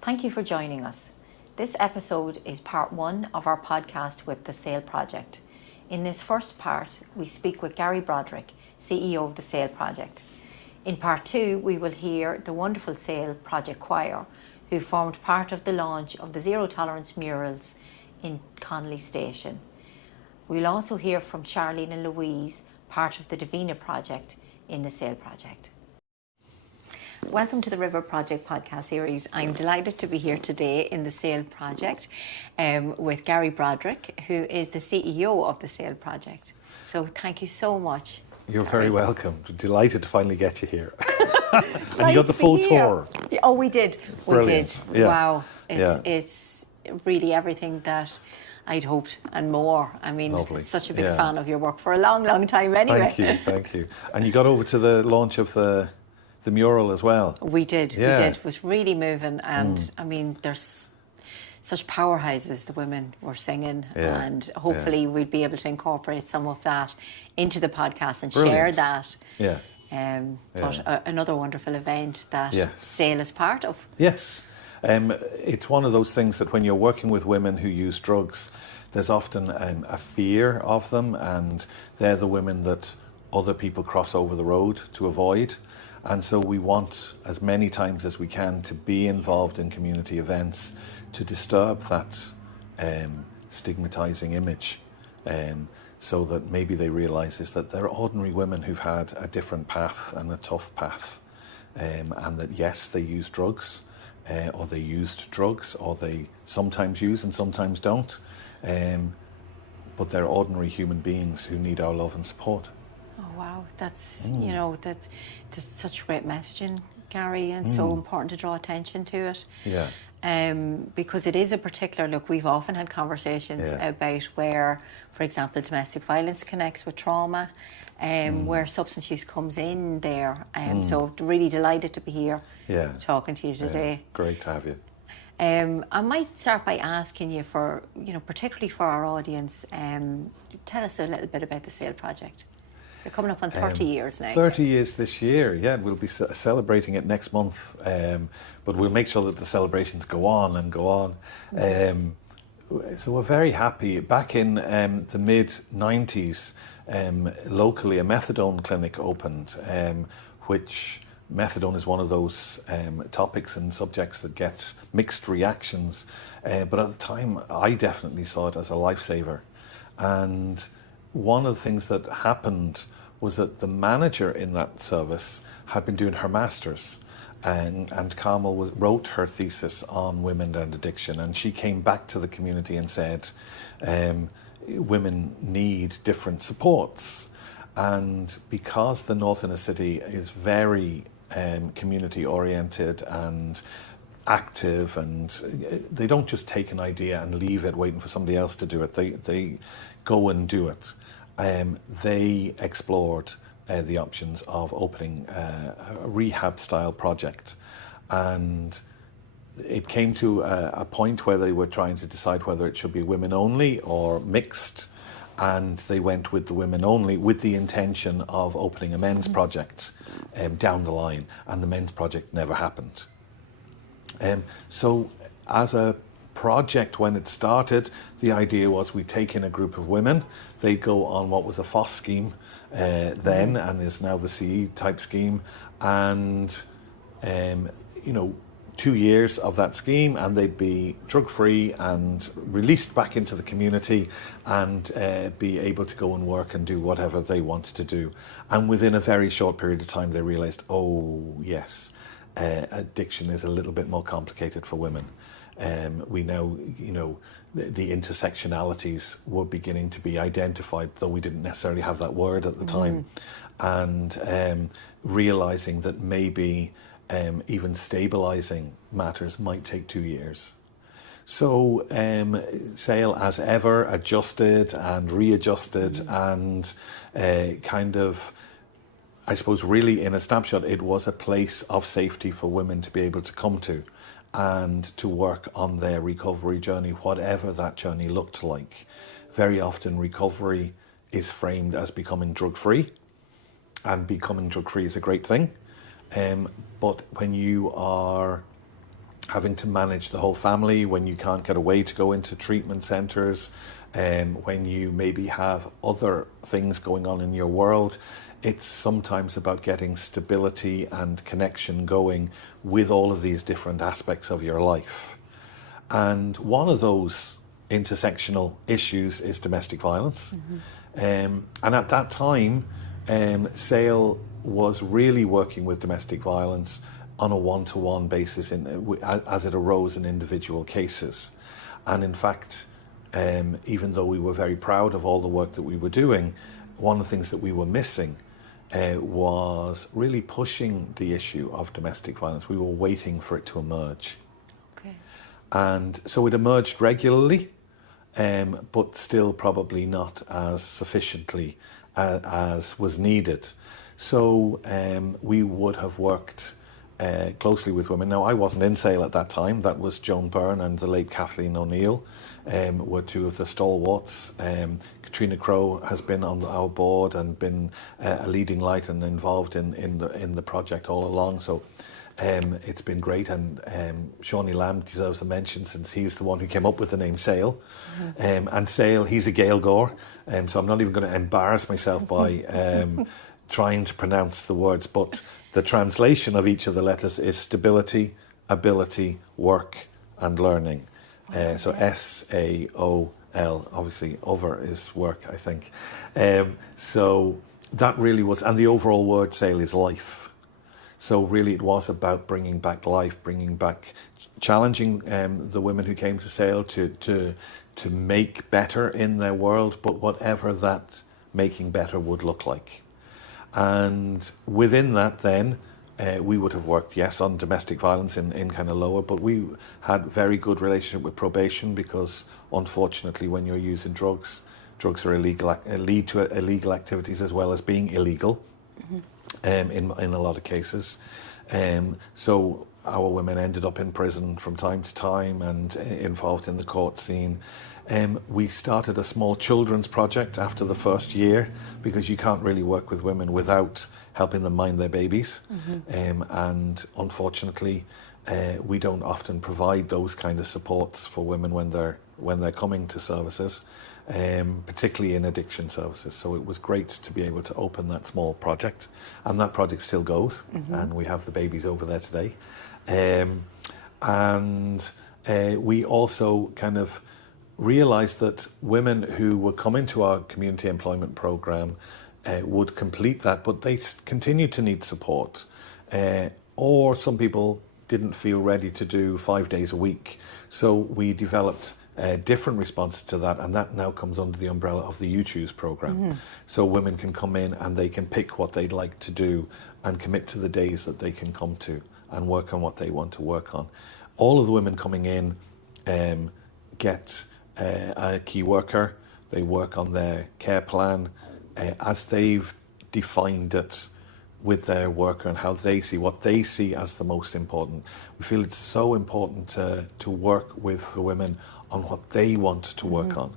Thank you for joining us. This episode is part 1 of our podcast with the SAOL Project. In this first part, we speak with Gary Broderick, CEO of the SAOL Project. In part 2, we will hear the wonderful SAOL Project Choir, who formed part of the launch of the Zero Tolerance murals in Connolly Station. We'll also hear from Charlene and Louise, part of the DAVINA Project in the SAOL Project. Welcome to the RiVeR Project podcast series. I'm delighted to be here today in the SAOL Project with Gary Broderick, who is the CEO of the SAOL Project. So thank you so much. You're very welcome. Delighted to finally get you here. And you got the full tour. Oh, we did. Brilliant. We did. Yeah. Wow. It's really everything that I'd hoped and more. I mean, Lovely. Such a big fan of your work for a long, long time anyway. Thank you. And you got over to the launch of the mural as well. We did. It was really moving, and I mean, there's such powerhouses the women were singing, and hopefully we'll be able to incorporate some of that into the podcast and share that. But another wonderful event that SAOL is part of. Yes. It's one of those things that when you're working with women who use drugs, there's often a fear of them, and they're the women that other people cross over the road to avoid. And so we want, as many times as we can, to be involved in community events to disturb that stigmatizing image, so that maybe they realise is that they're ordinary women who've had a different path and a tough path, and that yes, they use drugs, or they used drugs, or they sometimes use and sometimes don't, but they're ordinary human beings who need our love and support. Oh wow, that's there's such great messaging, Gary, and so important to draw attention to it. Yeah. Because it is a particular look. We've often had conversations about where, for example, domestic violence connects with trauma, where substance use comes in there. So really delighted to be here talking to you today. Great to have you. I might start by asking you for, particularly for our audience, tell us a little bit about the SAOL Project. You're coming up on 30 years now. 30 years this year, we'll be celebrating it next month, but we'll make sure that the celebrations go on and go on. So we're very happy. Back in the mid-90s, locally a methadone clinic opened, which methadone is one of those topics and subjects that get mixed reactions, but at the time I definitely saw it as a lifesaver. And one of the things that happened was that the manager in that service had been doing her master's, and Carmel wrote her thesis on women and addiction, and she came back to the community and said women need different supports. And because the North Inner City is very community oriented and active, and they don't just take an idea and leave it waiting for somebody else to do it, they go and do it. They explored the options of opening a rehab style project, and it came to a point where they were trying to decide whether it should be women only or mixed, and they went with the women only with the intention of opening a men's project down the line, and the men's project never happened. So as a project, when it started, the idea was we take in a group of women, they'd go on what was a FOSS scheme then, and is now the CE type scheme, and 2 years of that scheme, and they'd be drug free and released back into the community, and be able to go and work and do whatever they wanted to do. And within a very short period of time they realized, addiction is a little bit more complicated for women. We now, the intersectionalities were beginning to be identified, though we didn't necessarily have that word at the time, and realizing that maybe even stabilizing matters might take 2 years. So SAOL, as ever, adjusted and readjusted, and kind of, I suppose, really in a snapshot, it was a place of safety for women to be able to come to and to work on their recovery journey, whatever that journey looked like. Very often recovery is framed as becoming drug-free, and becoming drug-free is a great thing. But when you are having to manage the whole family when you can't get away to go into treatment centres, when you maybe have other things going on in your world. It's sometimes about getting stability and connection going with all of these different aspects of your life. And one of those intersectional issues is domestic violence. And at that time, SAOL was really working with domestic violence on a one-to-one basis as it arose in individual cases. And in fact, even though we were very proud of all the work that we were doing, one of the things that we were missing was really pushing the issue of domestic violence. We were waiting for it to emerge. Okay. And so it emerged regularly, but still probably not as sufficiently as was needed. So we would have worked closely with women. Now, I wasn't in SAOL at that time. That was Joan Byrne and the late Kathleen O'Neill were two of the stalwarts. Katrina Crowe has been on our board and been a leading light and involved in the project all along. So it's been great, and Shawnee Lamb deserves a mention since he's the one who came up with the name SAOL. And SAOL, he's a Gaeilgeoir, so I'm not even going to embarrass myself by trying to pronounce the words, but the translation of each of the letters is stability, ability, work and learning. So SAOL, obviously over is work, I think. So that really was, and the overall word SAOL is life. So really it was about bringing back life, bringing back, challenging the women who came to SAOL to make better in their world, but whatever that making better would look like. And within that then, we would have worked, yes, on domestic violence in kind of lower, but we had very good relationship with probation because unfortunately when you're using drugs are illegal, lead to illegal activities as well as being illegal in a lot of cases. So our women ended up in prison from time to time and involved in the court scene. We started a small children's project after the first year because you can't really work with women without helping them mind their babies. And unfortunately, we don't often provide those kind of supports for women when they're coming to services, particularly in addiction services. So it was great to be able to open that small project, and that project still goes, and we have the babies over there today. And we also kind of realised that women who would come into our community employment programme would complete that, but they continue to need support. Or some people didn't feel ready to do 5 days a week. So we developed different responses to that, and that now comes under the umbrella of the You Choose programme. So women can come in and they can pick what they'd like to do and commit to the days that they can come to and work on what they want to work on. All of the women coming in get a key worker. They work on their care plan as they've defined it with their worker and how they see what they see as the most important. We feel it's so important to work with the women on what they want to work on,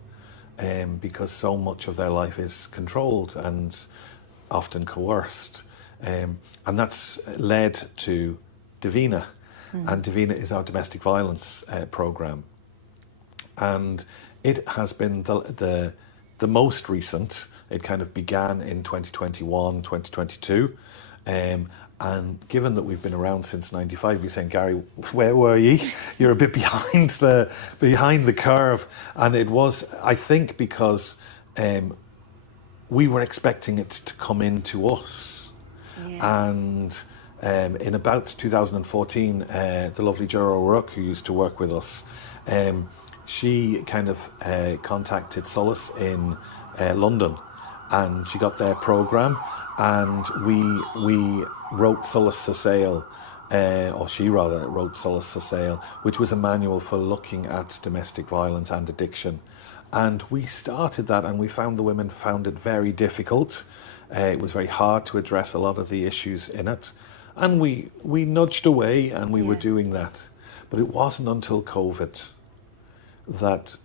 because so much of their life is controlled and often coerced, and that's led to DAVINA, and DAVINA is our domestic violence programme. And it has been the most recent. It kind of began in 2021, 2022. And given that we've been around since '95, you're saying, Gary, where were ye? You're a bit behind the curve. And it was, I think, because we were expecting it to come into us. Yeah. And in about 2014, the lovely Jura O'Rourke, who used to work with us, she kind of contacted Solace in London, and she got their programme, and we wrote Solace to SAOL, or she rather wrote Solace to SAOL, which was a manual for looking at domestic violence and addiction. And we started that, and we found the women found it very difficult. It was very hard to address a lot of the issues in it. And we nudged away, and we were doing that. But it wasn't until COVID that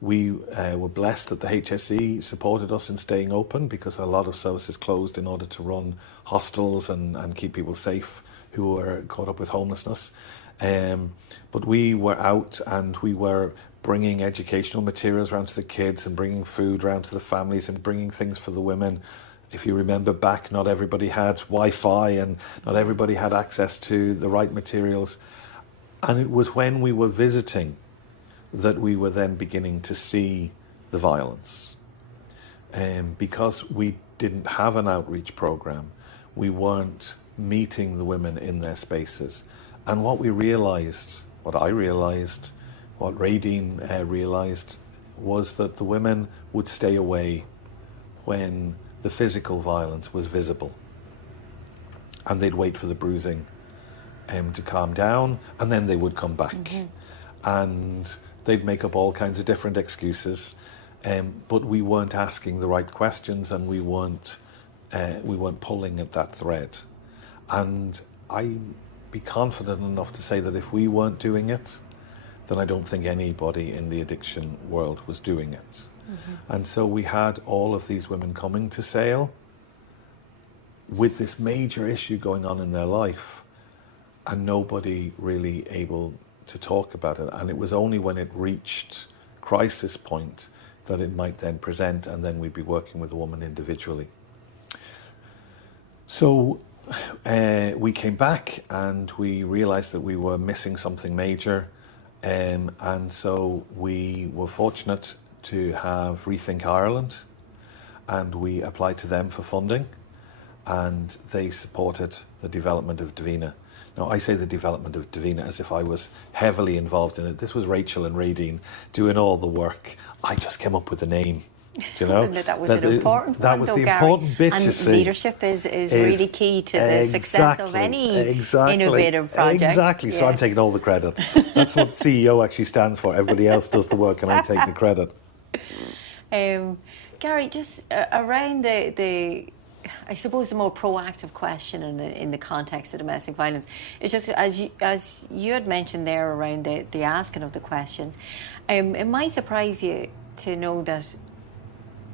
we were blessed that the HSE supported us in staying open, because a lot of services closed in order to run hostels and keep people safe who were caught up with homelessness. But we were out and we were bringing educational materials around to the kids and bringing food around to the families and bringing things for the women. If you remember back, not everybody had Wi-Fi and not everybody had access to the right materials. And it was when we were visiting that we were then beginning to see the violence. Because we didn't have an outreach program, we weren't meeting the women in their spaces. And what we realized, what I realized, what Radine realized, was that the women would stay away when the physical violence was visible. And they'd wait for the bruising to calm down, and then they would come back. Mm-hmm. And they'd make up all kinds of different excuses, but we weren't asking the right questions, and we weren't pulling at that thread. And I'd be confident enough to say that if we weren't doing it, then I don't think anybody in the addiction world was doing it. Mm-hmm. And so we had all of these women coming to SAOL with this major issue going on in their life, and nobody really able to talk about it. And it was only when it reached crisis point that it might then present, and then we'd be working with the woman individually. So we came back and we realized that we were missing something major, and so we were fortunate to have Rethink Ireland, and we applied to them for funding, and they supported the development of DAVINA. Now, I say the development of DAVINA as if I was heavily involved in it. This was Rachel and Radine doing all the work. I just came up with the name. Do you know? That was an important that one, was though, the Gary. important bit, and you see. Leadership is really key to the success of any innovative project. Exactly, so I'm taking all the credit. That's what CEO actually stands for. Everybody else does the work and I take the credit. Gary, just around the I suppose the more proactive question in the context of domestic violence, it's just as you had mentioned there around the asking of the questions. It might surprise you to know that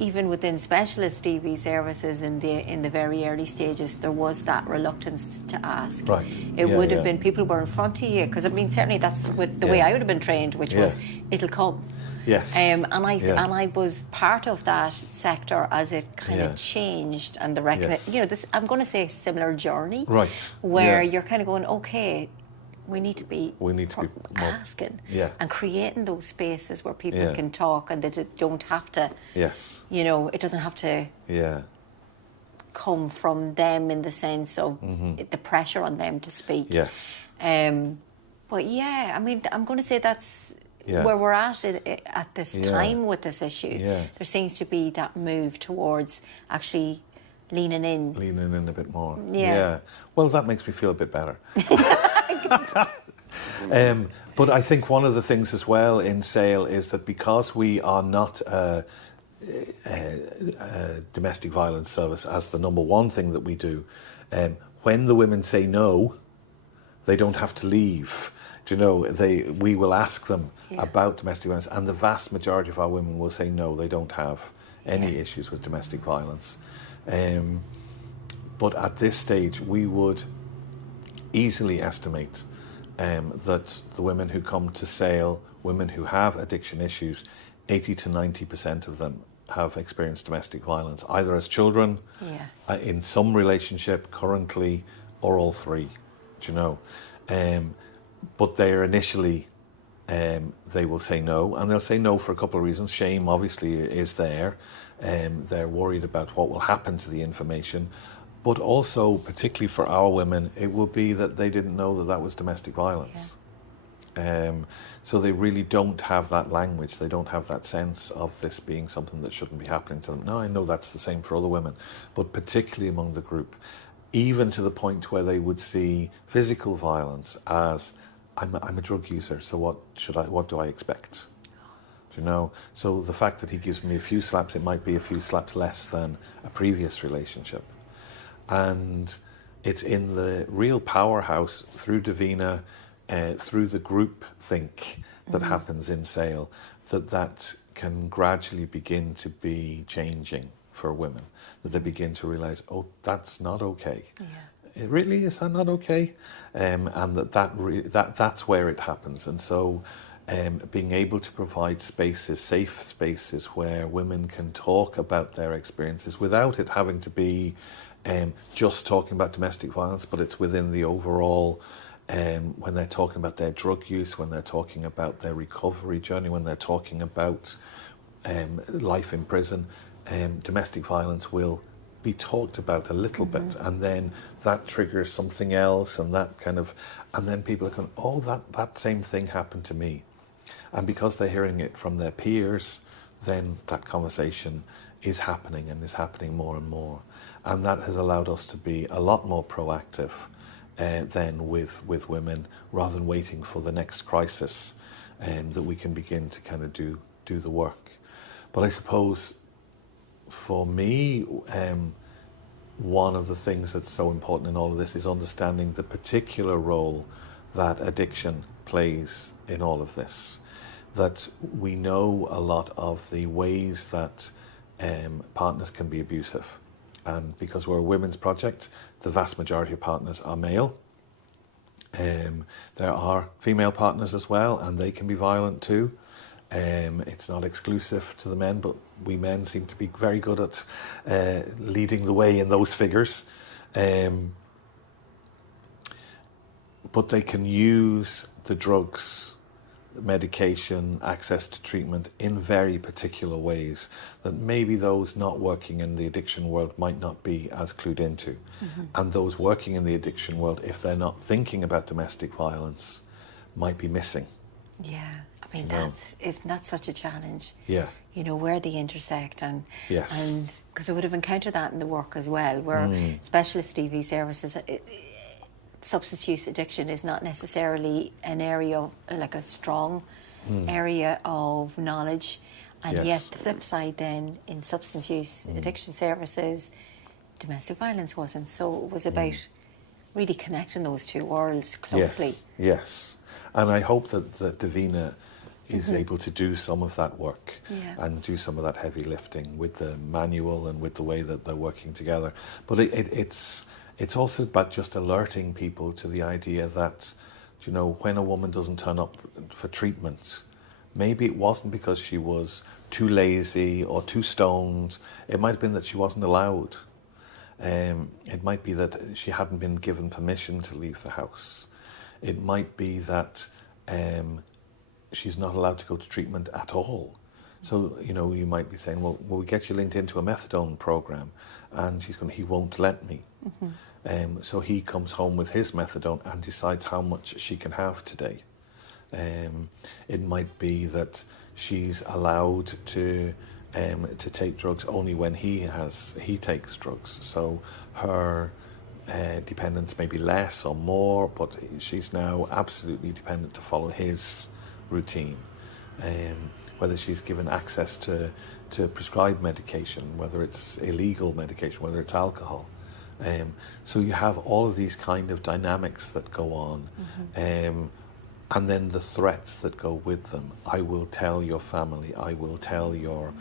even within specialist DV services in the very early stages, there was that reluctance to ask. Right. It would have been people were in front of you, because I mean certainly that's the way I would have been trained, which was it'll come. Yes. And I was part of that sector as it kind of changed, and the recognition. You know, this I'm going to say similar journey. Right. Where you're kind of going, okay, we need to be more asking and creating those spaces where people can talk, and that it don't have to. Yes. You know, it doesn't have to. Come from them in the sense of the pressure on them to speak. Yes. But yeah, I mean, I'm going to say that's. Where we're at this time with this issue, there seems to be that move towards actually leaning in a bit more. Well, that makes me feel a bit better. But I think one of the things as well in SAOL is that because we are not a domestic violence service as the number one thing that we do, when the women say no, they don't have to leave. You know, we will ask them about domestic violence, and the vast majority of our women will say no, they don't have any issues with domestic violence. But at this stage, we would easily estimate that the women who come to SAOL, women who have addiction issues, 80 to 90% of them have experienced domestic violence, either as children, in some relationship currently, or all three. Do you know? But they're initially, they will say no, and they'll say no for a couple of reasons. Shame obviously is there. They're worried about what will happen to the information, but also, particularly for our women, it will be that they didn't know that was domestic violence. So they really don't have that language. They don't have that sense of this being something that shouldn't be happening to them. Now, I know that's the same for other women, but particularly among the group, even to the point where they would see physical violence as I'm a drug user, so what do I expect? Do you know? So the fact that he gives me a few slaps, it might be a few slaps less than a previous relationship. And it's in the real powerhouse through DAVINA, through the group think that happens in SAOL, that can gradually begin to be changing for women, that they begin to realize, oh, that's not okay. really, is that not okay? And that's where it happens. And so being able to provide spaces, safe spaces where women can talk about their experiences without it having to be just talking about domestic violence, but it's within the overall, when they're talking about their drug use, when they're talking about their recovery journey, when they're talking about life in prison, domestic violence will be talked about a little bit, and then that triggers something else, and then people are going, oh, that same thing happened to me. And because they're hearing it from their peers, then that conversation is happening and is happening more and more. And that has allowed us to be a lot more proactive then with women, rather than waiting for the next crisis, that we can begin to kind of do the work. But I suppose for me, one of the things that's so important in all of this is understanding the particular role that addiction plays in all of this. That we know a lot of the ways that partners can be abusive. And because we're a women's project, the vast majority of partners are male. There are female partners as well, and they can be violent too. It's not exclusive to the men, but we men seem to be very good at leading the way in those figures. But they can use the drugs, medication, access to treatment in very particular ways that maybe those not working in the addiction world might not be as clued into. And those working in the addiction world, if they're not thinking about domestic violence, might be missing. Yeah, I mean, No. isn't that such a challenge? Yeah. You know, where they intersect, and Yes. because I would have encountered that in the work as well, where specialist DV services, substance use addiction is not necessarily an area of, like a strong area of knowledge, and Yes. yet the flip side then in substance use addiction services, domestic violence wasn't. So it was about really connecting those two worlds closely. Yes. And I hope that DAVINA is able to do some of that work and do some of that heavy lifting with the manual and with the way that they're working together. But it's also about just alerting people to the idea that, you know, when a woman doesn't turn up for treatment, maybe it wasn't because she was too lazy or too stoned. It might have been that she wasn't allowed. It might be that she hadn't been given permission to leave the house. It might be that she's not allowed to go to treatment at all. So, you know, you might be saying, well, we get you linked into a methadone program, and she's going, he won't let me. So he comes home with his methadone and decides how much she can have today. It might be that she's allowed to take drugs only when he takes drugs. So her dependence may be less or more, but she's now absolutely dependent to follow his routine. Whether she's given access to prescribed medication, whether it's illegal medication, whether it's alcohol. So you have all of these kind of dynamics that go on, and then the threats that go with them. I will tell your family, I will tell your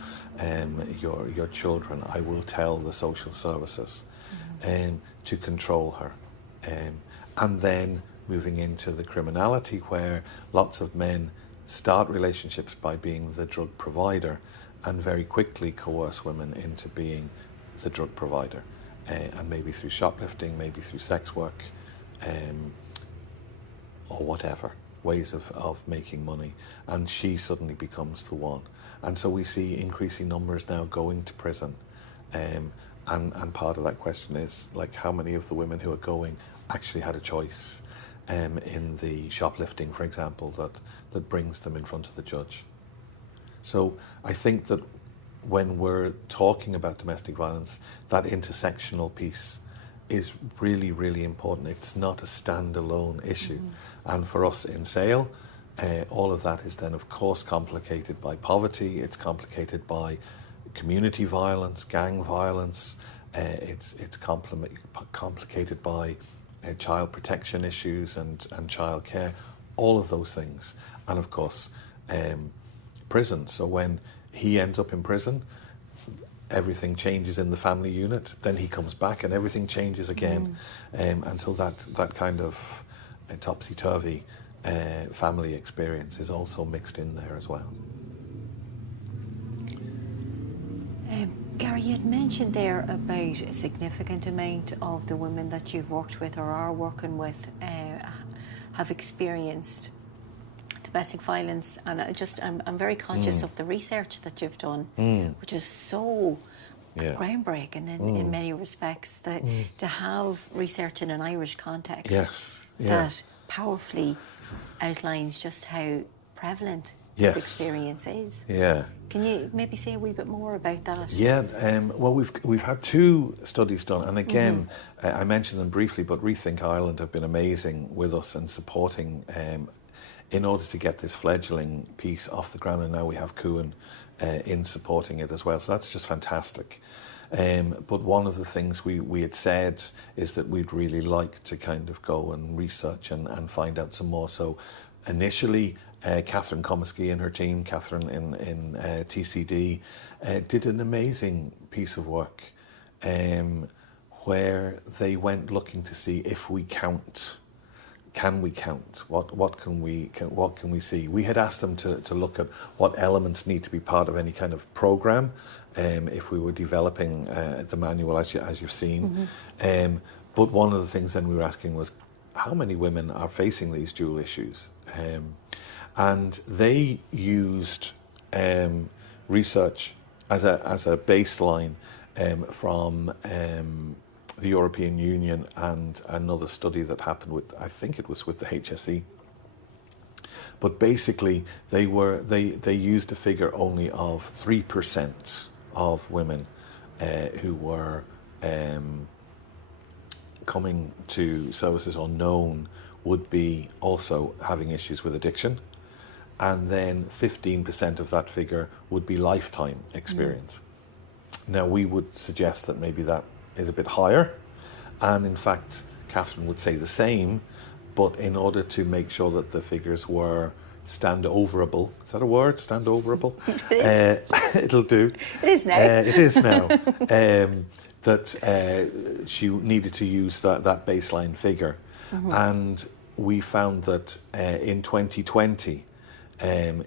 children, I will tell the social services, to control her. And then moving into the criminality, where lots of men start relationships by being the drug provider and very quickly coerce women into being the drug provider, and maybe through shoplifting, maybe through sex work, or whatever, ways of making money, and she suddenly becomes the one. And so we see increasing numbers now going to prison, and part of that question is, like, how many of the women who are going actually had a choice in the shoplifting, for example, that brings them in front of the judge. So I think that when we're talking about domestic violence, that intersectional piece is really, really important. It's not a standalone issue. And for us in SAOL, all of that is then, of course, complicated by poverty. It's complicated by community violence, gang violence. It's complicated by child protection issues and child care, all of those things. And of course, prison. So when he ends up in prison, everything changes in the family unit. Then he comes back and everything changes again. And so that kind of topsy-turvy family experience is also mixed in there as well. Gary, you had mentioned there about a significant amount of the women that you've worked with or are working with have experienced domestic violence, and I'm very conscious of the research that you've done, which is so groundbreaking in many respects. That to have research in an Irish context that powerfully outlines just how prevalent this experience is. Yeah. Can you maybe say a wee bit more about that? Yeah, well, we've had 2 studies done, and again, I mentioned them briefly, but Rethink Ireland have been amazing with us and supporting in order to get this fledgling piece off the ground, and now we have Cuan in supporting it as well, so that's just fantastic. But one of the things we had said is that we'd really like to kind of go and research and find out some more. So initially, Catherine Comiskey and her team, Catherine in TCD, did an amazing piece of work where they went looking to see if we count. Can we count? What can we see? We had asked them to look at what elements need to be part of any kind of program if we were developing the manual, as you've seen. But one of the things then we were asking was, how many women are facing these dual issues? And they used research as a baseline from the European Union and another study that happened with, I think it was with the HSE. But basically, they used a figure only of 3% of women who were coming to services or known would be also having issues with addiction. And then 15% of that figure would be lifetime experience. Now, we would suggest that maybe that is a bit higher, and in fact Catherine would say the same, but in order to make sure that the figures were standoverable, is that a word, standoverable? It'll do. It is now. It is now. That she needed to use that baseline figure, and we found that in 2020,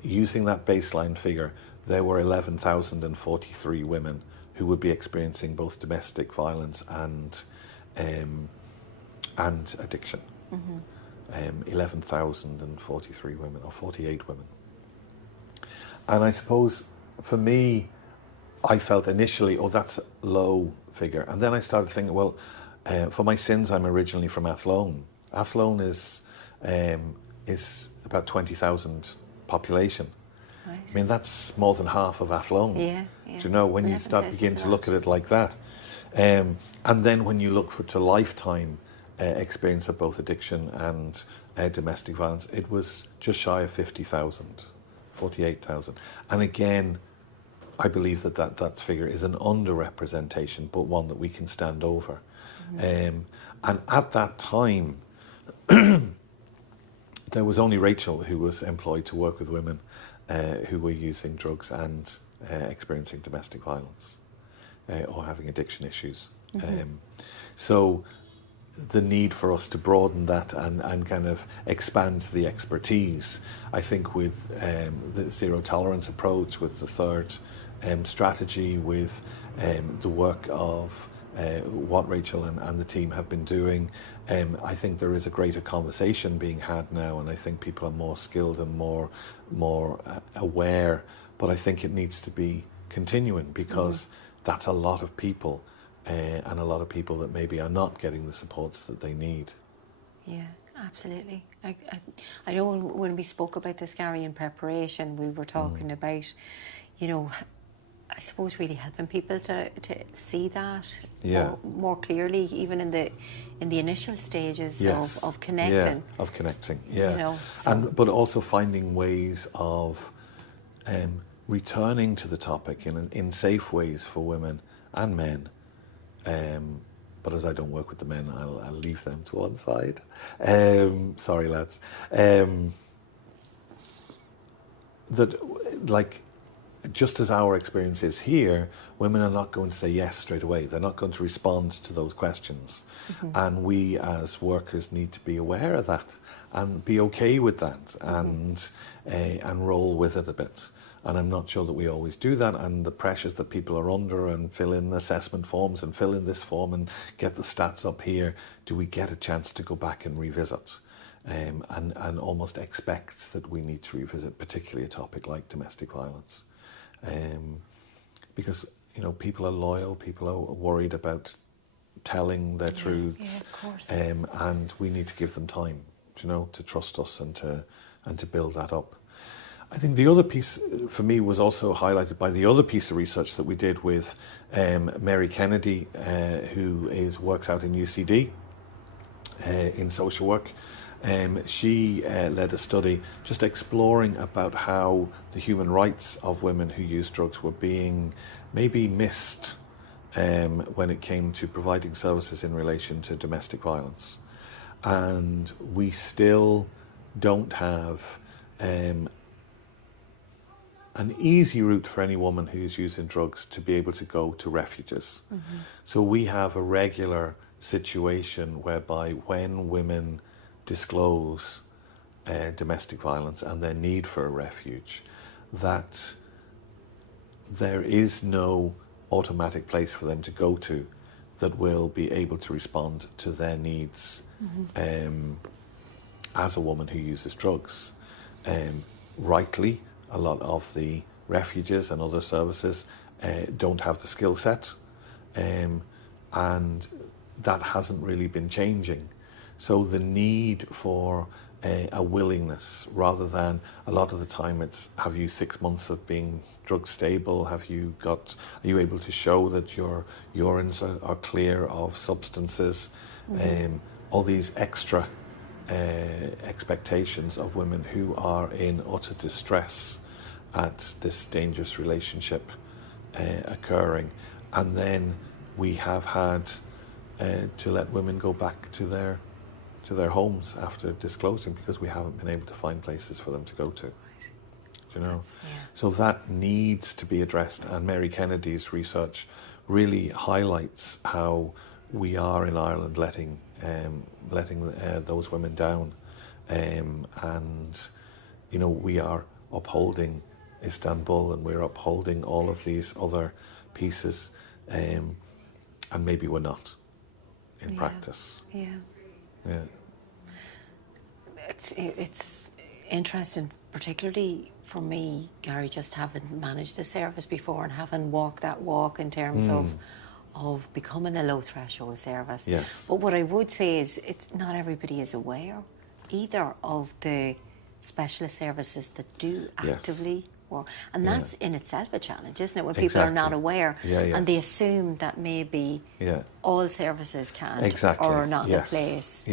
using that baseline figure, there were 11,043 women who would be experiencing both domestic violence and addiction. 11,043 women, or 48 women. And I suppose for me, I felt initially, oh, that's a low figure. And then I started thinking, well, for my sins, I'm originally from Athlone. Athlone is about 20,000 population. Right. I mean, that's more than half of Athlone. Yeah. Do you know, when you begin to look at it like that. And then when you look to lifetime experience of both addiction and domestic violence, it was just shy of 50,000, 48,000. And again, I believe that figure is an underrepresentation, but one that we can stand over. And at that time, there was only Rachel who was employed to work with women who were using drugs and experiencing domestic violence or having addiction issues. So the need for us to broaden that and kind of expand the expertise, I think with the zero tolerance approach, with the third strategy, with the work of what Rachel and the team have been doing, I think there is a greater conversation being had now, and I think people are more skilled and more aware, but I think it needs to be continuing, because that's a lot of people, and a lot of people that maybe are not getting the supports that they need. Yeah, absolutely. I know when we spoke about this, Gary, in preparation, we were talking about, you know, I suppose really helping people to see that more clearly, even in the initial stages of connecting. Yeah, of connecting, yeah. You know, so. But also finding ways of returning to the topic in safe ways for women and men. But as I don't work with the men, I'll leave them to one side. Sorry, lads. That, like, just as our experience is here, women are not going to say yes straight away. They're not going to respond to those questions. And we as workers need to be aware of that and be okay with that and roll with it a bit. And I'm not sure that we always do that, and the pressures that people are under and fill in assessment forms and fill in this form and get the stats up here. Do we get a chance to go back and revisit and almost expect that we need to revisit particularly a topic like domestic violence? Because, you know, people are loyal, people are worried about telling their truths, of course. and we need to give them time, you know, to trust us and to build that up. I think the other piece for me was also highlighted by the other piece of research that we did with Mary Kennedy, who works out in UCD in social work. She led a study just exploring about how the human rights of women who use drugs were being maybe missed when it came to providing services in relation to domestic violence. And we still don't have an easy route for any woman who's using drugs to be able to go to refuges. So we have a regular situation whereby when women disclose domestic violence and their need for a refuge, that there is no automatic place for them to go to that will be able to respond to their needs as a woman who uses drugs. Rightly, a lot of the refuges and other services don't have the skill set, and that hasn't really been changing. So the need for a willingness, rather than a lot of the time it's, have you 6 months of being drug stable? Are you able to show that your urines are clear of substances? All these extra expectations of women who are in utter distress at this dangerous relationship occurring. And then we have had to let women go back to their homes after disclosing, because we haven't been able to find places for them to go to. You know, so that needs to be addressed. And Mary Kennedy's research really highlights how we are in Ireland letting those women down, and you know, we are upholding Istanbul and we're upholding all of these other pieces, and maybe we're not in practice. It's interesting, particularly for me, Gary, just having managed a service before and having walked that walk in terms of becoming a low threshold service. Yes. But what I would say is it's not everybody is aware either of the specialist services that do actively work. And that's in itself a challenge, isn't it? When people are not aware and they assume that maybe all services can't or are not in place.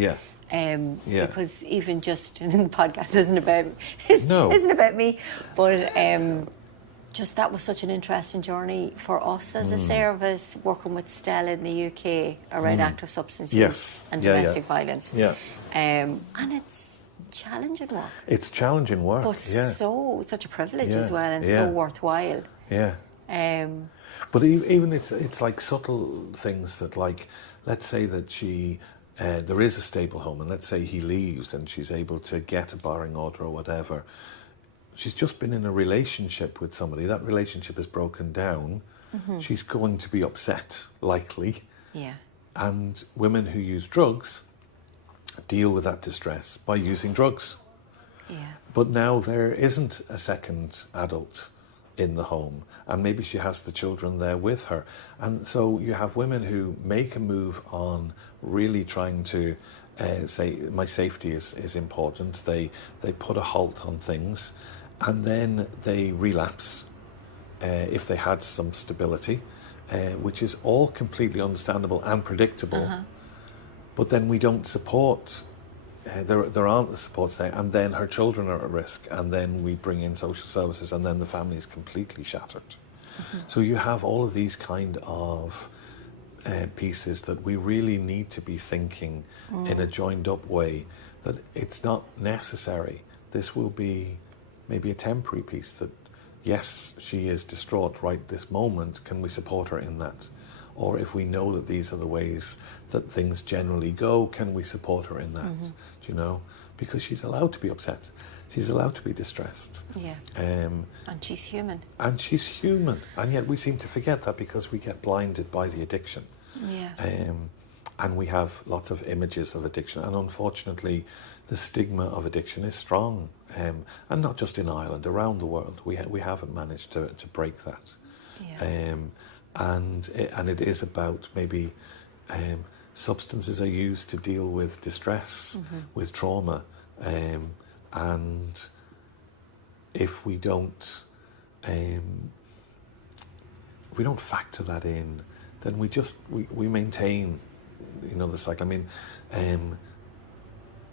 Because even just in the podcast isn't about me, but just that was such an interesting journey for us as a service, working with Stella in the UK around active substance use and domestic violence. And it's challenging work. It's challenging work, but such a privilege as well, and so worthwhile. But even it's like subtle things that, like, let's say that she. There is a stable home, and let's say he leaves and she's able to get a barring order or whatever. She's just been in a relationship with somebody. That relationship is broken down. She's going to be upset, likely. And women who use drugs deal with that distress by using drugs. But now there isn't a second adult in the home, and maybe she has the children there with her. And so you have women who make a move on really trying to say, my safety is important. They put a halt on things, and then they relapse if they had some stability, which is all completely understandable and predictable. But then we don't support, there aren't the supports there, and then her children are at risk, and then we bring in social services, and then the family is completely shattered. So you have all of these kind of pieces that we really need to be thinking in a joined up way, that it's not necessary. This will be maybe a temporary piece, that yes, she is distraught right this moment, can we support her in that? Or if we know that these are the ways that things generally go, can we support her in that? Do you know? Because she's allowed to be upset. She's allowed to be distressed. Yeah. And she's human. And she's human. And yet we seem to forget that because we get blinded by the addiction. Yeah. And we have lots of images of addiction. And unfortunately, the stigma of addiction is strong. And not just in Ireland, around the world. We haven't managed to break that. Yeah. And it is about maybe substances are used to deal with distress, with trauma. And if we don't factor that in, then we maintain, the cycle. I mean,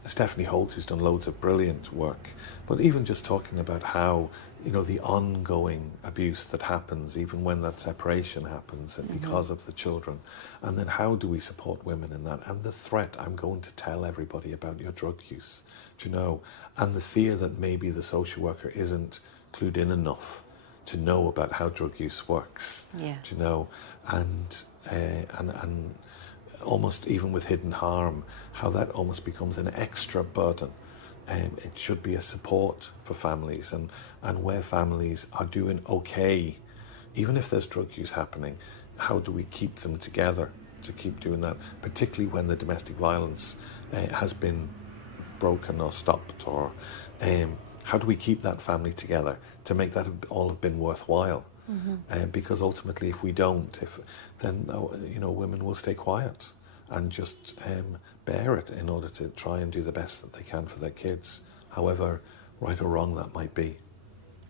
Stephanie Holt, who's done loads of brilliant work, but even just talking about how, the ongoing abuse that happens, even when that separation happens, and because of the children, and then how do we support women in that, and the threat, I'm going to tell everybody about your drug use, and the fear that maybe the social worker isn't clued in enough to know about how drug use works, and almost even with hidden harm, how that almost becomes an extra burden. It should be a support for families, and where families are doing okay, even if there's drug use happening, how do we keep them together to keep doing that, particularly when the domestic violence has been broken or stopped, or how do we keep that family together to make that all have been worthwhile? Because ultimately, if we don't, then women will stay quiet and just bear it in order to try and do the best that they can for their kids, however right or wrong that might be.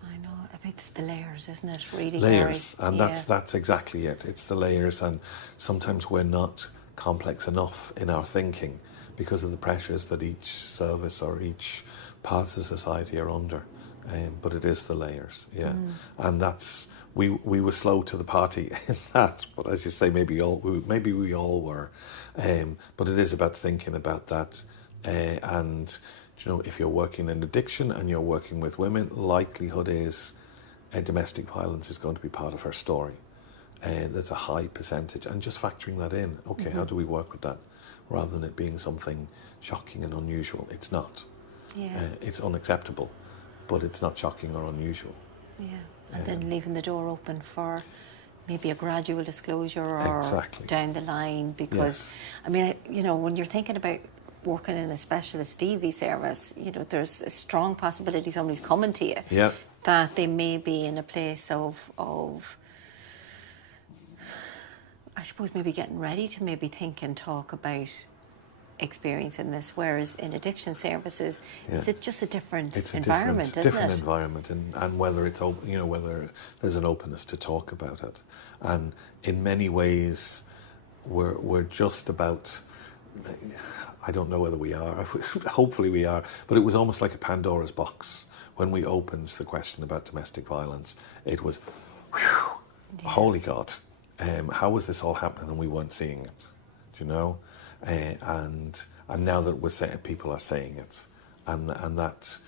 I know. I mean, it's the layers, isn't it? Really, layers, Gary? And that's exactly it. It's the layers, and sometimes we're not complex enough in our thinking because of the pressures that each service or each part of society are under. But it is the layers, and that's. We were slow to the party in that, but as you say, maybe we all were. But it is about thinking about that, and if you're working in addiction and you're working with women, likelihood is domestic violence is going to be part of her story. There's a high percentage, and just factoring that in. Okay, how do we work with that, rather than it being something shocking and unusual? It's not. It's unacceptable, but it's not shocking or unusual. Yeah. And then leaving the door open for maybe a gradual disclosure or down the line, because I mean, when you're thinking about working in a specialist DV service, there's a strong possibility somebody's coming to you that they may be in a place of I suppose maybe getting ready to maybe think and talk about experiencing this, whereas in addiction services it's just a different environment, isn't it? Different environment, and whether it's open, whether there's an openness to talk about it, and in many ways we're just about. I don't know whether we are. Hopefully we are, but it was almost like a Pandora's box when we opened the question about domestic violence. It was, holy God, how was this all happening and we weren't seeing it? Do you know? And now that we're saying, people are saying it, and that,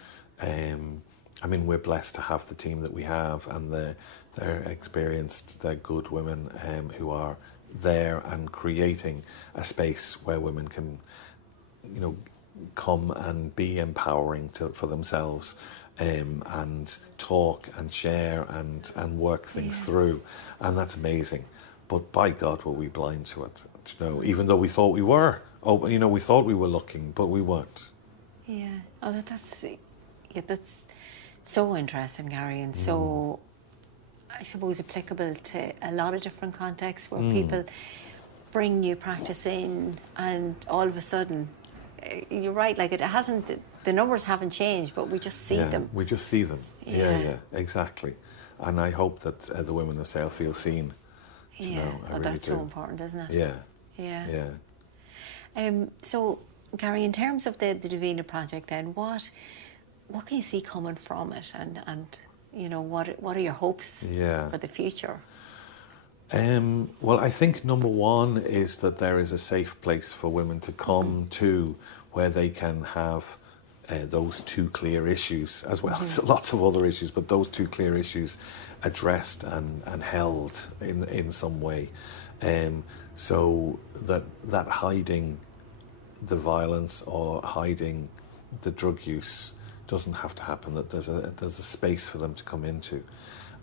I mean, we're blessed to have the team that we have, and they're experienced, they're good women who are there and creating a space where women can, come and be empowering for themselves, and talk and share and work things through, and that's amazing. But by God, were we blind to it? Even though we thought we were. We thought we were looking, but we weren't. Yeah. Oh, that's so interesting, Gary, and so, I suppose, applicable to a lot of different contexts where people bring new practice in, and all of a sudden, you're right, like the numbers haven't changed, but we just see them. We just see them. Yeah, exactly. And I hope that the women of SAOL feel seen. That's so important, isn't it? Yeah. So, Gary, in terms of the DAVINA Project, then what can you see coming from it, and what are your hopes for the future? Well, I think number one is that there is a safe place for women to come to, where they can have those two clear issues, as well as lots of other issues, but those two clear issues addressed and held in some way, so that hiding the violence or hiding the drug use doesn't have to happen, that there's a space for them to come into.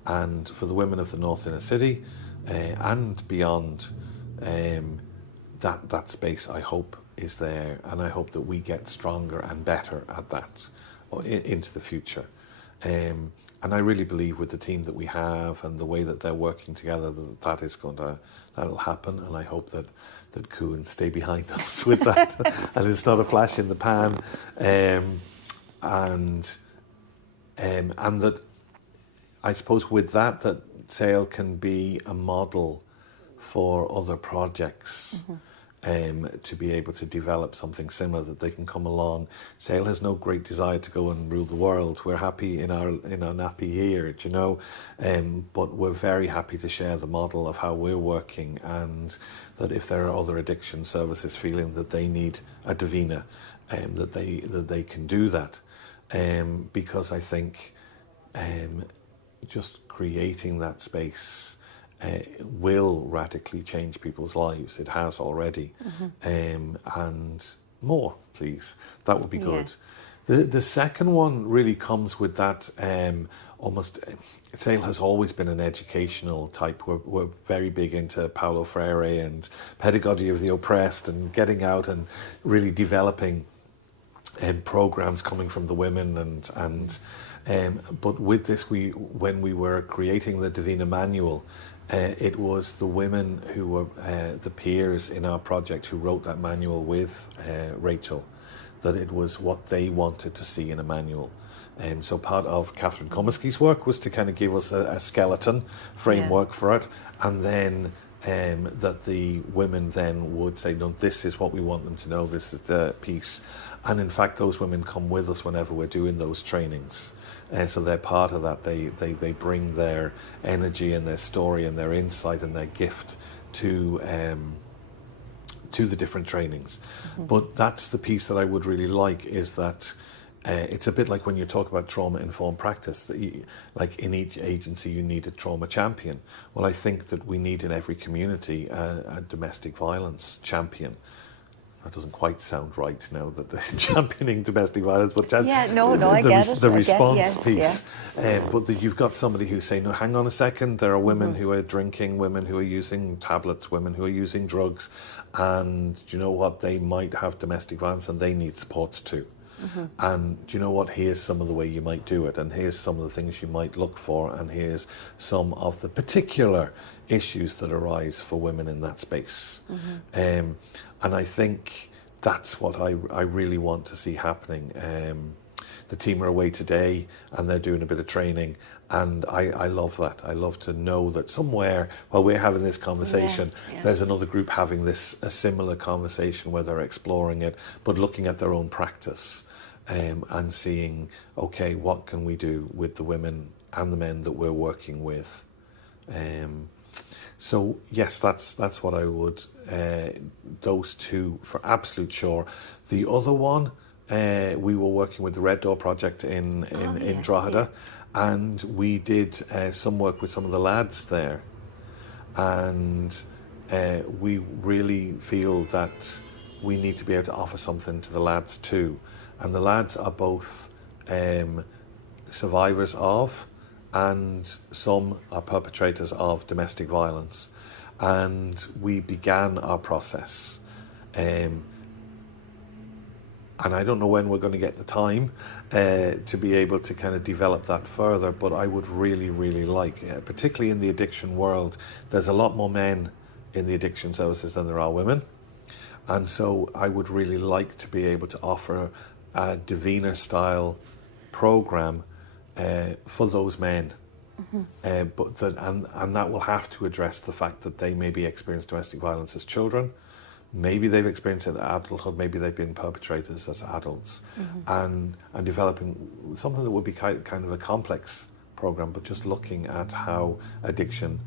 And for the women of the North Inner City and beyond, that space, I hope, is there, and I hope that we get stronger and better at that into the future. And I really believe with the team that we have and the way that they're working together, that'll happen. And I hope that Kuhn stay behind us with that, and it's not a flash in the pan, and that I suppose with that SAOL can be a model for other projects. To be able to develop something similar, that they can come along. SAOL has no great desire to go and rule the world. We're happy in our nappy here, you know, but we're very happy to share the model of how we're working, and that if there are other addiction services feeling that they need a DAVINA, that they can do that, because I think just creating that space will radically change people's lives. It has already, and more, please. That would be good. The second one really comes with that almost. SAOL has always been an educational type. We're very big into Paulo Freire and pedagogy of the oppressed, and getting out and really developing programs coming from the women and. But with this, when we were creating the DAVINA manual, it was the women who were the peers in our project who wrote that manual with Rachel, that it was what they wanted to see in a manual. So part of Catherine Komisky's work was to kind of give us a skeleton framework for it, and then that the women then would say, no, this is what we want them to know, this is the piece. And in fact, those women come with us whenever we're doing those trainings. So they're part of that. They bring their energy and their story and their insight and their gift to the different trainings. But that's the piece that I would really like, is that it's a bit like when you talk about trauma-informed practice, that like in each agency you need a trauma champion. Well, I think that we need in every community a domestic violence champion. That doesn't quite sound right now, that championing domestic violence, but I get it. The response piece. But that you've got somebody who's saying, no, hang on a second, there are women who are drinking, women who are using tablets, women who are using drugs, and do you know what, they might have domestic violence and they need supports too. And do you know what, here's some of the way you might do it, and here's some of the things you might look for, and here's some of the particular issues that arise for women in that space. And I think that's what I really want to see happening. The team are away today and they're doing a bit of training, and I love that. I love to know that somewhere while we're having this conversation, there's another group having a similar conversation where they're exploring it, but looking at their own practice, and seeing, okay, what can we do with the women and the men that we're working with. So yes, that's what I would, those two for absolute sure. The other one, we were working with the Red Door Project in Drogheda, and we did some work with some of the lads there, and we really feel that we need to be able to offer something to the lads too. And the lads are both survivors of, and some are perpetrators of domestic violence. And we began our process. And I don't know when we're going to get the time to be able to kind of develop that further, but I would really, really like, particularly in the addiction world, there's a lot more men in the addiction services than there are women. And so I would really like to be able to offer a DAVINA style program for those men. But that will have to address the fact that they maybe experienced domestic violence as children, maybe they've experienced it in adulthood, maybe they've been perpetrators as adults, and developing something that would be kind of a complex program, but just looking at how addiction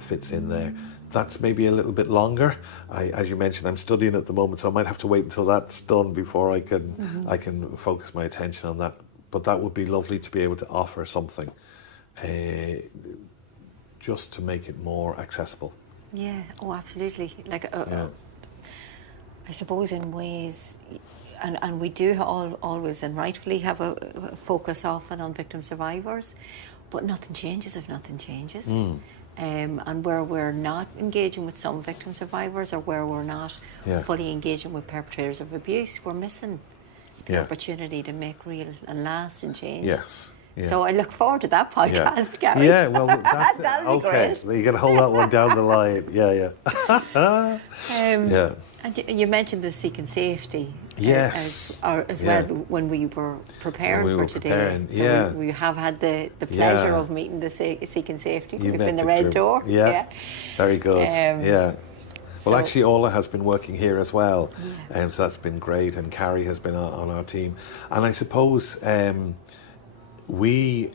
fits in there. That's maybe a little bit longer. As you mentioned, I'm studying at the moment, so I might have to wait until that's done before I can focus my attention on that. But that would be lovely to be able to offer something just to make it more accessible. Yeah, oh, absolutely. Like, I suppose in ways, and we do always and rightfully have a focus often on victim survivors, but nothing changes if nothing changes. And where we're not engaging with some victim survivors, or where we're not fully engaging with perpetrators of abuse, we're missing the opportunity to make real and lasting change. Yes. Yeah. So I look forward to that podcast, Gary. Yeah, well, that's that'll be okay. great. You can hold that one down the line. Yeah. And you mentioned the seeking safety. Yes. As well when we were preparing for today. So we have had the pleasure of meeting the seeking safety. We've been the Red Door. Yeah. Very good. Well, actually, Orla has been working here as well, so that's been great. And Carrie has been on our team. And I suppose we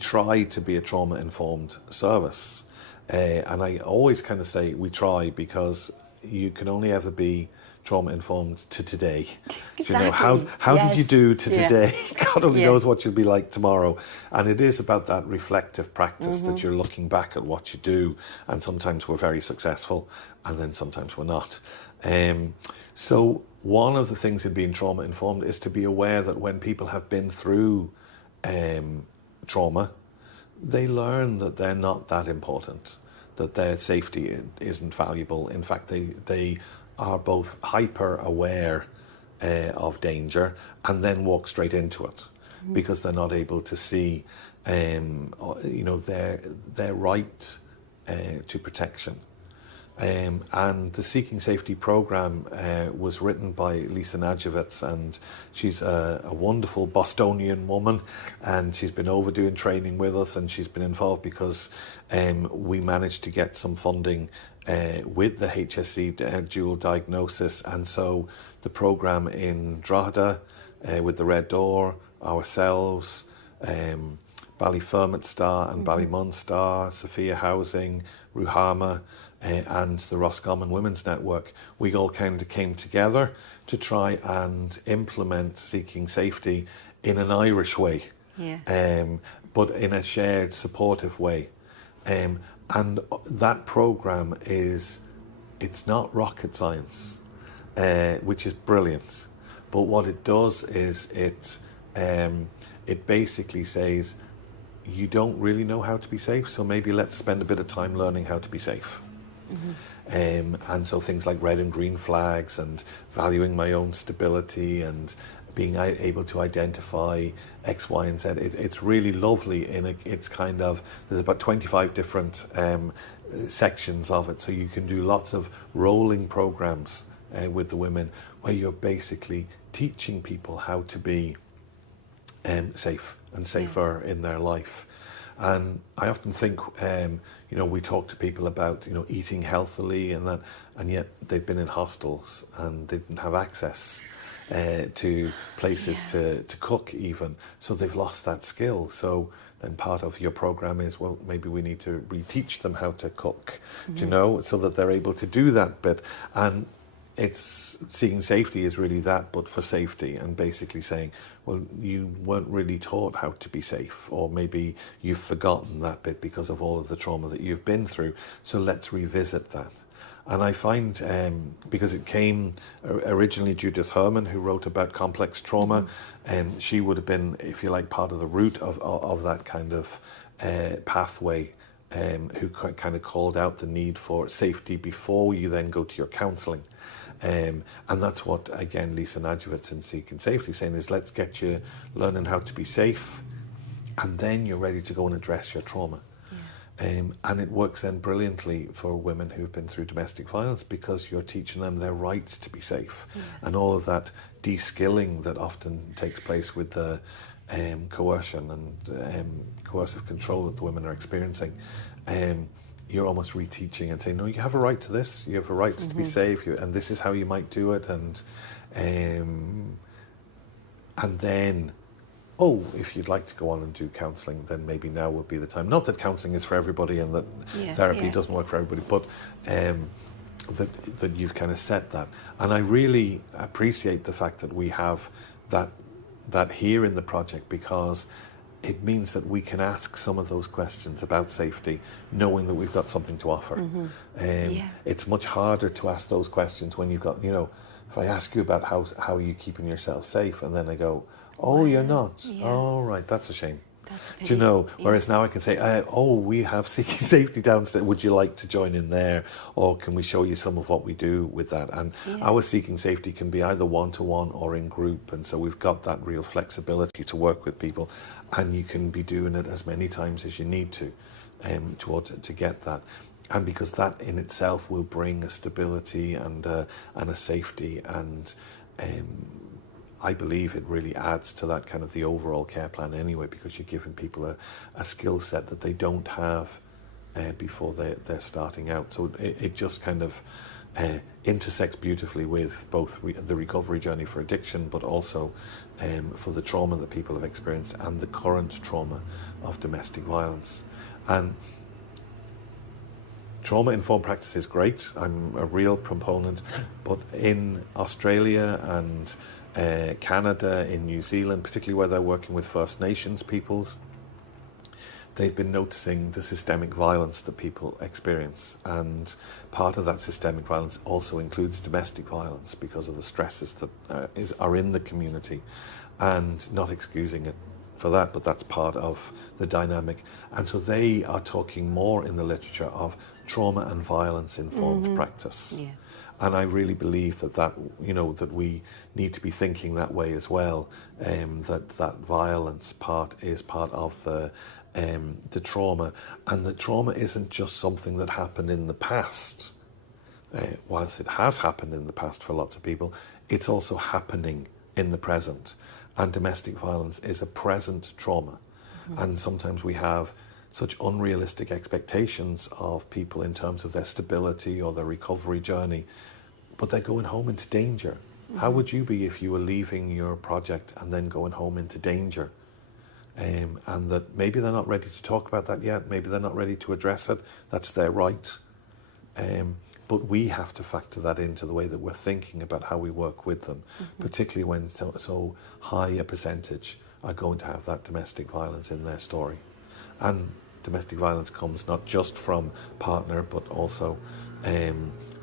try to be a trauma-informed service. And I always kind of say we try, because you can only ever be trauma-informed to today. Exactly. So, you know, how did you do to today? God only knows what you'll be like tomorrow. And it is about that reflective practice, that you're looking back at what you do, and sometimes we're very successful, and then sometimes we're not. So one of the things in being trauma-informed is to be aware that when people have been through trauma, they learn that they're not that important, that their safety isn't valuable. In fact, they are both hyper aware of danger and then walk straight into it, because they're not able to see their right to protection. And the Seeking Safety program was written by Lisa Najewicz, and she's a wonderful Bostonian woman, and she's been over doing training with us, and she's been involved because we managed to get some funding with the HSC dual diagnosis. And so the program in Drogheda with the Red Door, ourselves, Ballyfermot and Ballymunster, Sophia Housing, Ruhama, and the Roscommon Women's Network, we all kind of came together to try and implement Seeking Safety in an Irish way, but in a shared, supportive way. And that program it's not rocket science, which is brilliant. But what it does is it basically says, you don't really know how to be safe, so maybe let's spend a bit of time learning how to be safe. And so things like red and green flags, and valuing my own stability, and being able to identify X, Y, and Z. It's really lovely. It's kind of, there's about 25 different sections of it, so you can do lots of rolling programs with the women, where you're basically teaching people how to be safe and safer in their life. And I often think, we talk to people about, eating healthily and that, and yet they've been in hostels and they didn't have access to places to cook even. So they've lost that skill. So then part of your program is, well, maybe we need to reteach them how to cook, so that they're able to do that bit. And it's Seeking Safety is really that, but for safety, and basically saying, well, you weren't really taught how to be safe, or maybe you've forgotten that bit because of all of the trauma that you've been through. So let's revisit that. And I find, because it came originally Judith Herman, who wrote about complex trauma, and she would have been, if you like, part of the root of that kind of pathway, who kind of called out the need for safety before you then go to your counselling. And that's what, again, Lisa Najewicz in Seeking Safety saying is, let's get you learning how to be safe, and then you're ready to go and address your trauma. And it works then brilliantly for women who've been through domestic violence, because you're teaching them their right to be safe. And all of that de-skilling that often takes place with the coercion and coercive control that the women are experiencing, you're almost reteaching and saying, no, you have a right to this, you have a right to be safe, and this is how you might do it. And then oh, if you'd like to go on and do counselling, then maybe now would be the time. Not that counselling is for everybody and that therapy doesn't work for everybody, but that you've kind of set that. And I really appreciate the fact that we have that here in the project, because it means that we can ask some of those questions about safety, knowing that we've got something to offer. It's much harder to ask those questions when you've got, if I ask you about how are you keeping yourself safe, and then I go, oh, you're not. Oh, right, that's a shame. That's a pity. Whereas now I can say, we have Seeking Safety downstairs. Would you like to join in there? Or can we show you some of what we do with that? And our Seeking Safety can be either one-to-one or in group. And so we've got that real flexibility to work with people. And you can be doing it as many times as you need to get that. And because that in itself will bring a stability and a safety, and I believe it really adds to that kind of the overall care plan anyway, because you're giving people a skill set that they don't have before they're starting out. So it just kind of intersects beautifully with both the recovery journey for addiction, but also for the trauma that people have experienced and the current trauma of domestic violence. And trauma-informed practice is great. I'm a real proponent, but in Australia and Canada, in New Zealand, particularly where they're working with First Nations peoples, they've been noticing the systemic violence that people experience. And part of that systemic violence also includes domestic violence because of the stresses that are in the community, and not excusing it for that, but that's part of the dynamic. And so they are talking more in the literature of trauma and violence informed practice. And I really believe that we need to be thinking that way as well, that violence part is part of the trauma. And the trauma isn't just something that happened in the past. Whilst it has happened in the past for lots of people, it's also happening in the present. And domestic violence is a present trauma. And sometimes we have such unrealistic expectations of people in terms of their stability or their recovery journey, but they're going home into danger. How would you be if you were leaving your project and then going home into danger? And that maybe they're not ready to talk about that yet, maybe they're not ready to address it, that's their right. But we have to factor that into the way that we're thinking about how we work with them, particularly when so high a percentage are going to have that domestic violence in their story. And domestic violence comes not just from partner, but also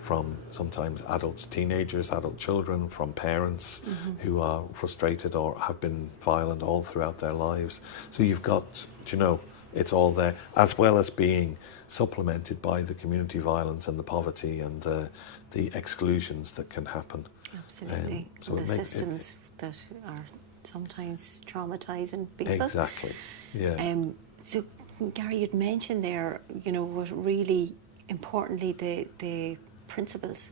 from sometimes adults, teenagers, adult children, from parents who are frustrated or have been violent all throughout their lives. So you've got, it's all there, as well as being supplemented by the community violence and the poverty and the exclusions that can happen. Absolutely. So the systems that are sometimes traumatizing people. Exactly. Yeah. So Gary, you'd mentioned there, what really importantly the principles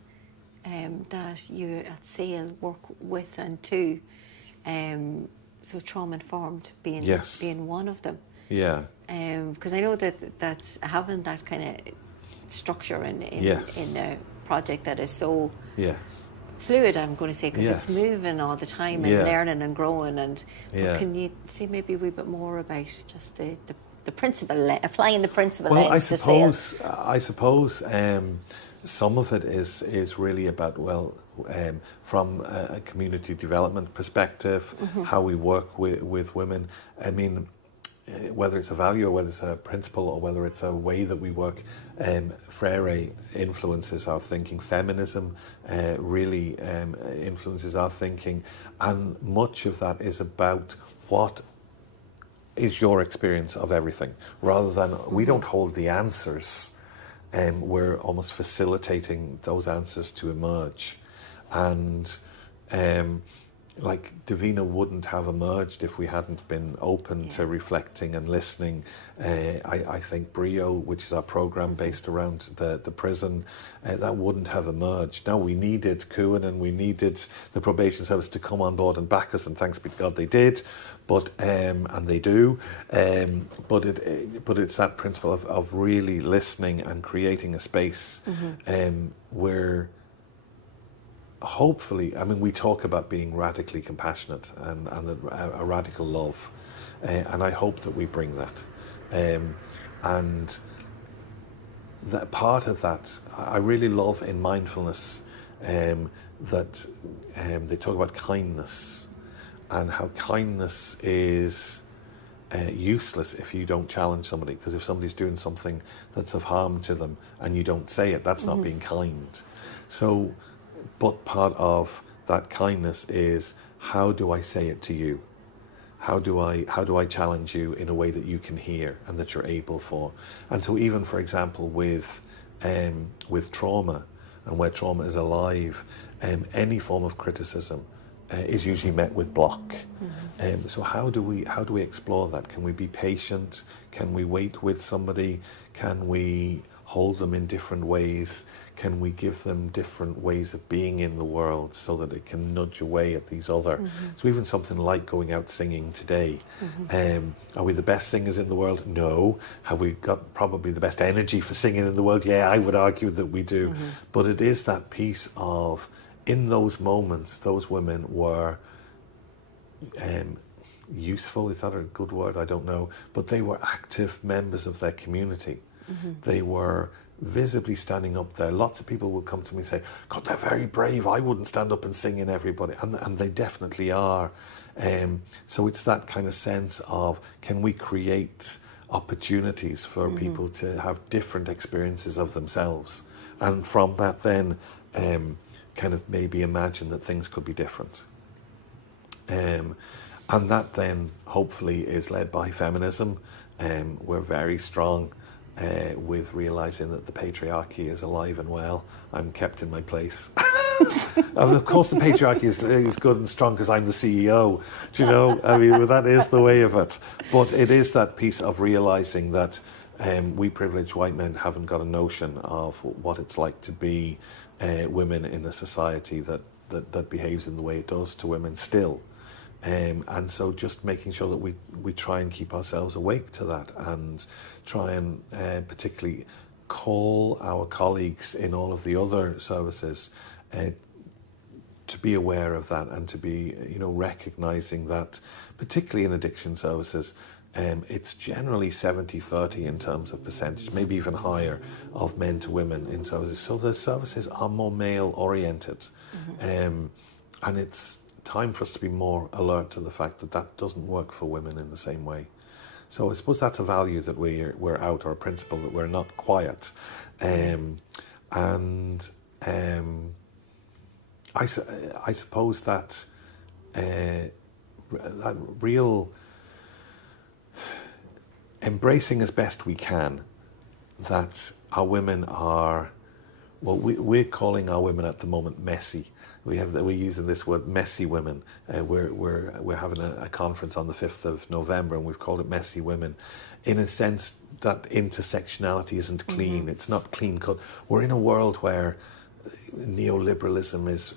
that you at SAOL work with and to. So trauma informed being one of them. Yeah. Because I know that's having that kind of structure in a project that is so fluid, I'm going to say, because it's moving all the time and learning and growing. And can you say maybe a wee bit more about just the principle, applying the principle lens to SAOL? I suppose some of it is really about, from a community development perspective, how we work with women. I mean, whether it's a value or whether it's a principle or whether it's a way that we work, Freire influences our thinking. Feminism really influences our thinking. And much of that is about what is your experience of everything, rather than we don't hold the answers. We're almost facilitating those answers to emerge. And like DAVINA wouldn't have emerged if we hadn't been open to reflecting and listening. I think BRIO, which is our program based around the prison, that wouldn't have emerged. Now, we needed Kuan and we needed the probation service to come on board and back us, and thanks be to God they did, but and they do. But it's that principle of really listening and creating a space where hopefully, I mean, we talk about being radically compassionate and a radical love, and I hope that we bring that. And that part of that, I really love in mindfulness that they talk about kindness and how kindness is useless if you don't challenge somebody, because if somebody's doing something that's of harm to them and you don't say it, that's not being kind. So, but part of that kindness is, how do I say it to you? How do I challenge you in a way that you can hear and that you're able for? And so even, for example, with trauma, and where trauma is alive, any form of criticism is usually met with block. So how do we explore that? Can we be patient? Can we wait with somebody? Can we hold them in different ways? Can we give them different ways of being in the world so that it can nudge away at these other? So even something like going out singing today. Are we the best singers in the world? No. Have we got probably the best energy for singing in the world? Yeah, I would argue that we do. But it is that piece of, in those moments, those women were useful. Is that a good word? I don't know. But they were active members of their community. They were visibly standing up there. Lots of people would come to me and say, God, they're very brave. I wouldn't stand up and sing in everybody. And they definitely are. So it's that kind of sense of, can we create opportunities for people to have different experiences of themselves? And from that then, kind of maybe imagine that things could be different. And that then hopefully is led by feminism. We're very strong with realizing that the patriarchy is alive and well. I'm kept in my place. Of course the patriarchy is good and strong because I'm the CEO. Do you know? I mean, well, that is the way of it. But it is that piece of realizing that we privileged white men haven't got a notion of what it's like to be women in a society that behaves in the way it does to women still. And so just making sure that we try and keep ourselves awake to that, and try and particularly call our colleagues in all of the other services to be aware of that, and to be, recognizing that, particularly in addiction services, it's generally 70-30 in terms of percentage, maybe even higher, of men to women in services. So the services are more male oriented. And it's time for us to be more alert to the fact that that doesn't work for women in the same way. So I suppose that's a value that we're out, or a principle that we're not quiet. I suppose that that real embracing as best we can that our women are, well, we're calling our women at the moment messy. We're using this word, messy women. We're having a conference on the 5th of November, and we've called it Messy Women, in a sense that intersectionality isn't clean. It's not clean cut. We're in a world where neoliberalism is,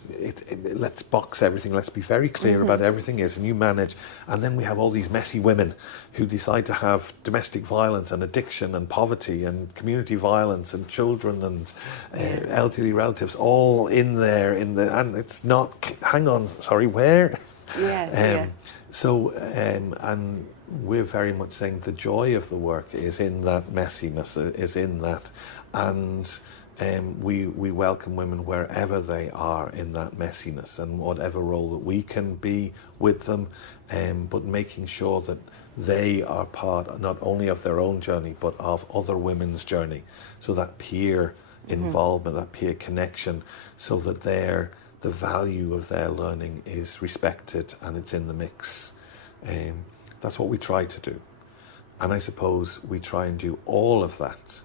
let's box everything, let's be very clear about everything is, and you manage. And then we have all these messy women who decide to have domestic violence and addiction and poverty and community violence and children and elderly relatives all in there, and it's not, hang on, sorry, where? So, and we're very much saying the joy of the work is in that messiness, is in that, and we welcome women wherever they are in that messiness, and whatever role that we can be with them, but making sure that they are part not only of their own journey but of other women's journey. So that peer involvement, that peer connection, so that the value of their learning is respected and it's in the mix. That's what we try to do. And I suppose we try and do all of that.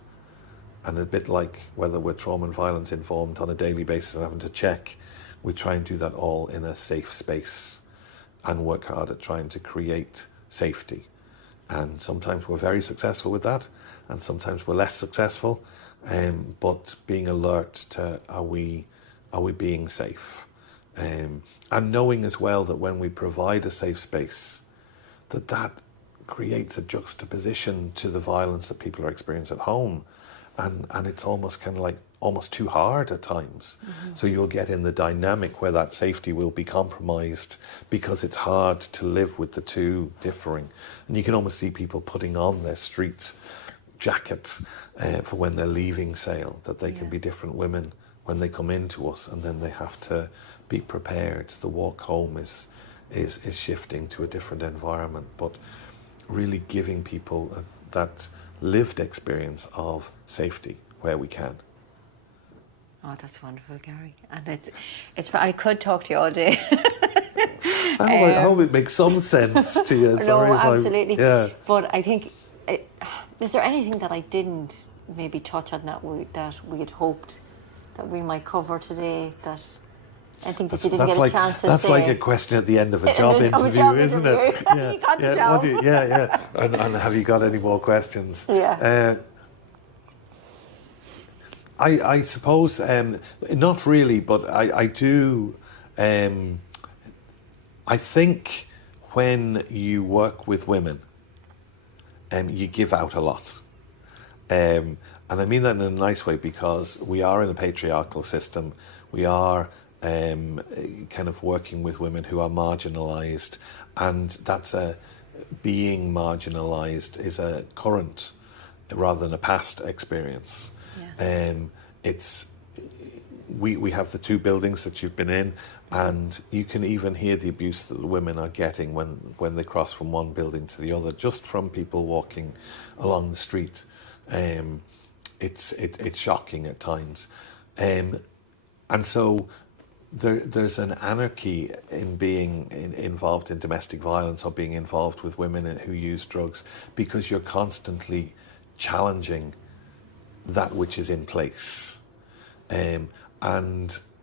And a bit like whether we're trauma and violence informed on a daily basis and having to check, we try and do that all in a safe space and work hard at trying to create safety. And sometimes we're very successful with that, and sometimes we're less successful. But being alert to, are we being safe? And knowing as well that when we provide a safe space, that creates a juxtaposition to the violence that people are experiencing at home. and it's almost kind of like almost too hard at times. So you'll get in the dynamic where that safety will be compromised because it's hard to live with the two differing. And you can almost see people putting on their street jacket for when they're leaving SAOL, that they can be different women when they come into us, and then they have to be prepared. The walk home is shifting to a different environment, but really giving people that lived experience of safety where we can. Oh, that's wonderful, Gary. And it's I could talk to you all day. I hope it makes some sense to you. Sorry no, if absolutely. Yeah. But I think, is there anything that I didn't maybe touch on that we had hoped that we might cover today? That anything that you didn't get a chance to say? That's like a question at the end of a job interview, isn't it? Yeah. You got the job. Yeah. And have you got any more questions? Yeah. I suppose, not really, but I do. I think when you work with women, you give out a lot. And I mean that in a nice way, because we are in a patriarchal system. We are kind of working with women who are marginalised, and that's being marginalised is a current rather than a past experience. Yeah. We have the two buildings that you've been in, and you can even hear the abuse that the women are getting when they cross from one building to the other, just from people walking along the street. It's shocking at times, and so there's an anarchy in being involved in domestic violence or being involved with women who use drugs, because you're constantly challenging that which is in place. And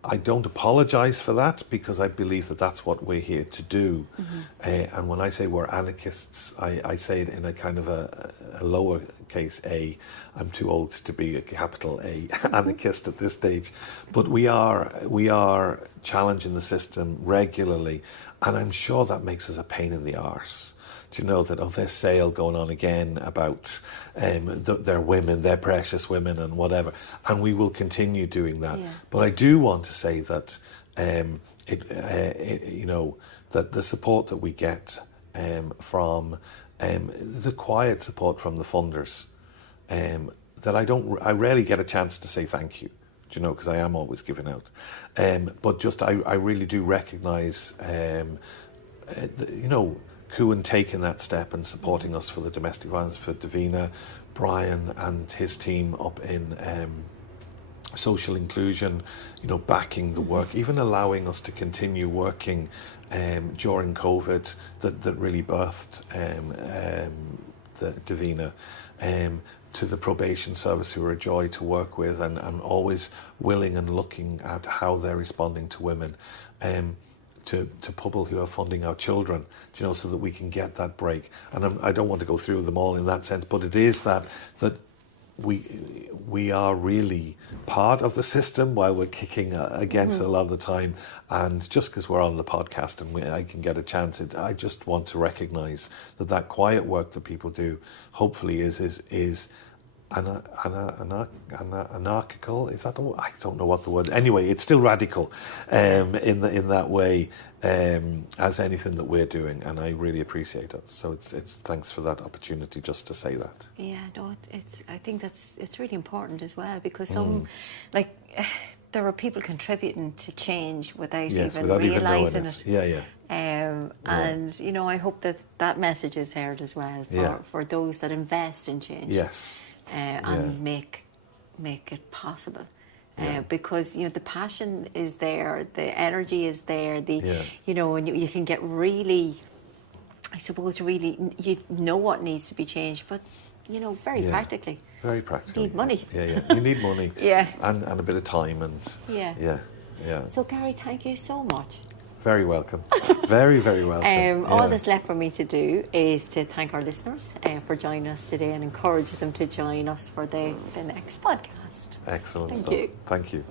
I don't apologise for that, because I believe that that's what we're here to do. And when I say we're anarchists, I say it in a kind of a lowercase a. I'm too old to be a capital A anarchist at this stage. But we are challenging the system regularly, and I'm sure that makes us a pain in the arse. Do you know that, there's SAOL going on again about their women, their precious women and whatever, and we will continue doing that. Yeah. But I do want to say that that the support that we get from the quiet support from the funders, that I rarely get a chance to say thank you. Do you know, because I am always giving out. But just I really do recognise Kuan taking that step and supporting us for the domestic violence, for DAVINA, Brian and his team up in social inclusion, backing the work, even allowing us to continue working during COVID, that really birthed the DAVINA, to the probation service, who are a joy to work with, and always willing and looking at how they're responding to women. To people who are funding our children, so that we can get that break. And I don't want to go through them all in that sense, but it is that we are really part of the system while we're kicking against it a lot of the time. And just because we're on the podcast and I can get a chance, I just want to recognise that quiet work that people do, hopefully is anarchical. Is that the word? I don't know what the word. Anyway, it's still radical in that way, as anything that we're doing, and I really appreciate it. So it's thanks for that opportunity just to say that. Yeah, no, I think it's really important as well, because there are people contributing to change without even realising it. Yeah. And I hope that message is heard as well for those that invest in change. Yes. And make it possible, because the passion is there, the energy is there, and you can get really, I suppose, really what needs to be changed, but very practically. Very practically. You need money. Yeah. You need money. And a bit of time and. Yeah. So Gary, thank you so much. Very welcome. Very, very welcome. All that's left for me to do is to thank our listeners for joining us today, and encourage them to join us for the next podcast. Excellent. Thank you. Thank you.